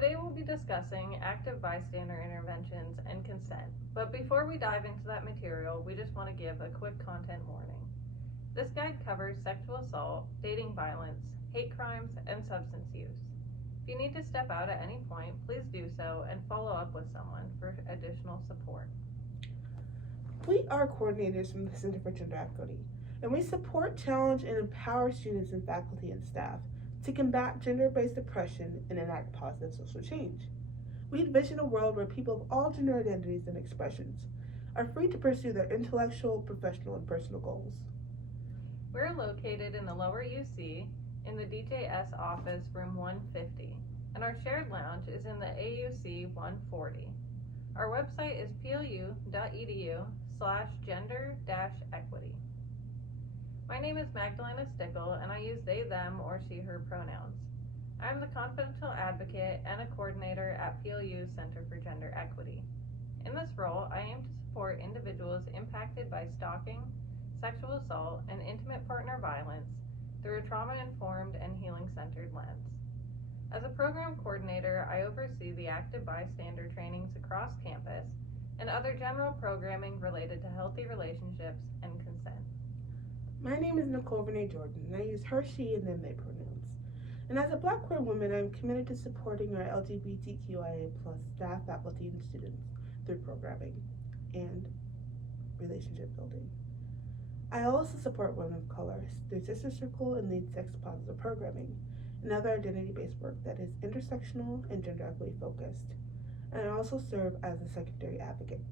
Today we'll be discussing active bystander interventions and consent, but before we dive into that material, we just want to give a quick content warning. This guide covers sexual assault, dating violence, hate crimes, and substance use. If you need to step out at any point, please do so and follow up with someone for additional support. We are coordinators from the Center for Gender Equity, and we support, challenge, and empower students and faculty and staff to combat gender-based oppression and enact positive social change. We envision a world where people of all gender identities and expressions are free to pursue their intellectual, professional, and personal goals. We're located in the lower UC in the DJS office, room 150, and our shared lounge is in the AUC 140. Our website is plu.edu/gender-equity. My name is Magdalena Stickle, and I use they, them, or she, her pronouns. I am the confidential advocate and a coordinator at PLU's Center for Gender Equity. In this role, I aim to support individuals impacted by stalking, sexual assault, and intimate partner violence through a trauma-informed and healing-centered lens. As a program coordinator, I oversee the active bystander trainings across campus and other general programming related to healthy relationships and consent. My name is Nicole Renee Jordan, and I use her, she, and them, they pronouns. And as a Black queer woman, I am committed to supporting our LGBTQIA+ staff, faculty, and students through programming and relationship building. I also support women of color through Sister Circle and lead sex-positive programming and other identity-based work that is intersectional and gender equity focused. And I also serve as a secondary advocate.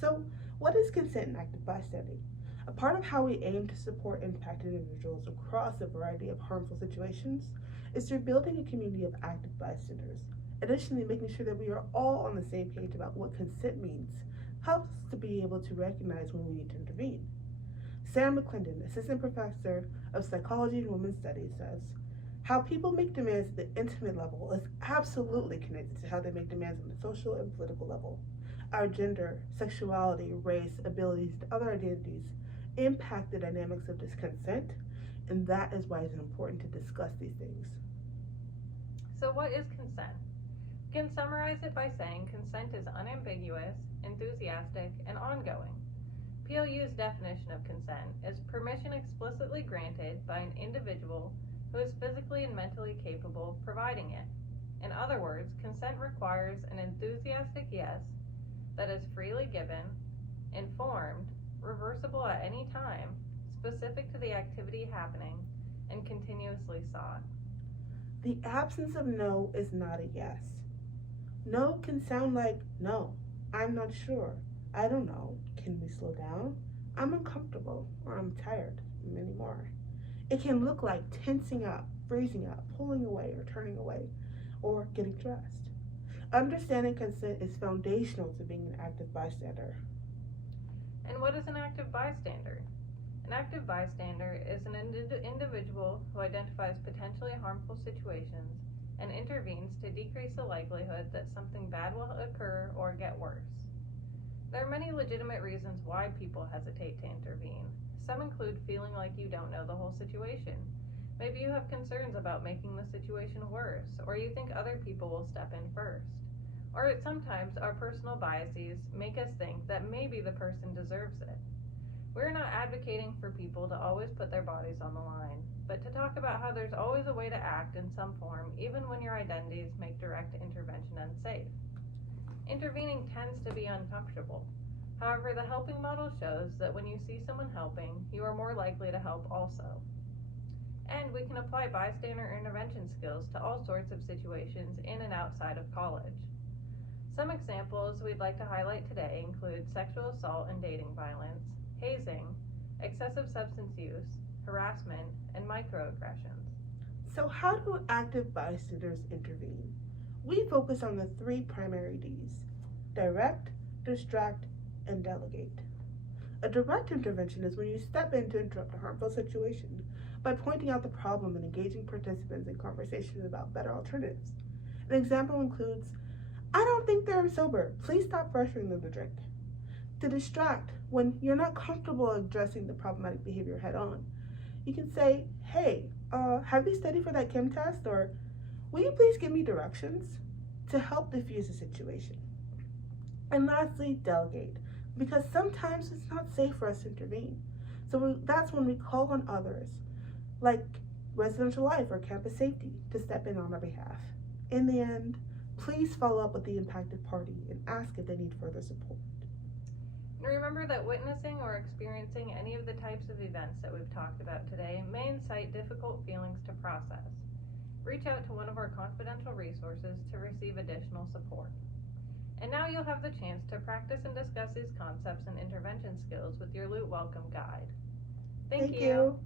So, what is consent and active bystanding? A part of how we aim to support impacted individuals across a variety of harmful situations is through building a community of active bystanders. Additionally, making sure that we are all on the same page about what consent means helps us to be able to recognize when we need to intervene. Sarah McClendon, Assistant Professor of Psychology and Women's Studies, says, "How people make demands at the intimate level is absolutely connected to how they make demands on the social and political level. Our gender, sexuality, race, abilities, and other identities impact the dynamics of this consent, and that is why it's important to discuss these things." So what is consent? We can summarize it by saying consent is unambiguous, enthusiastic, and ongoing. PLU's definition of consent is permission explicitly granted by an individual who is physically and mentally capable of providing it. In other words, consent requires an enthusiastic yes that is freely given, informed, reversible at any time, specific to the activity happening, and continuously sought. The absence of no is not a yes. No can sound like no, I'm not sure, I don't know, can we slow down, I'm uncomfortable, or I'm tired, and many more. It can look like tensing up, freezing up, pulling away, or turning away, or getting dressed. Understanding consent is foundational to being an active bystander. And what is an active bystander? An active bystander is an individual who identifies potentially harmful situations and intervenes to decrease the likelihood that something bad will occur or get worse. There are many legitimate reasons why people hesitate to intervene. Some include feeling like you don't know the whole situation. Maybe you have concerns about making the situation worse, or you think other people will step in first. Or sometimes our personal biases make us think that maybe the person deserves it. We're not advocating for people to always put their bodies on the line, but to talk about how there's always a way to act in some form, even when your identities make direct intervention unsafe. Intervening tends to be uncomfortable. However, the helping model shows that when you see someone helping, you are more likely to help also. And we can apply bystander intervention skills to all sorts of situations in and outside of college. Some examples we'd like to highlight today include sexual assault and dating violence, hazing, excessive substance use, harassment, and microaggressions. So how do active bystanders intervene? We focus on the 3 primary Ds: direct, distract, and delegate. A direct intervention is when you step in to interrupt a harmful situation by pointing out the problem and engaging participants in conversations about better alternatives. An example includes, "I don't think they're sober. Please stop pressuring them to drink." To distract, when you're not comfortable addressing the problematic behavior head on, you can say, "Hey, have you studied for that chem test?" Or, Will you please give me directions to help diffuse the situation? And lastly, delegate, because sometimes it's not safe for us to intervene. So that's when we call on others, like residential life or campus safety, to step in on our behalf. In the end, please follow up with the impacted party and ask if they need further support. And remember that witnessing or experiencing any of the types of events that we've talked about today may incite difficult feelings to process. Reach out to one of our confidential resources to receive additional support. And now you'll have the chance to practice and discuss these concepts and intervention skills with your Loot Welcome Guide. Thank you.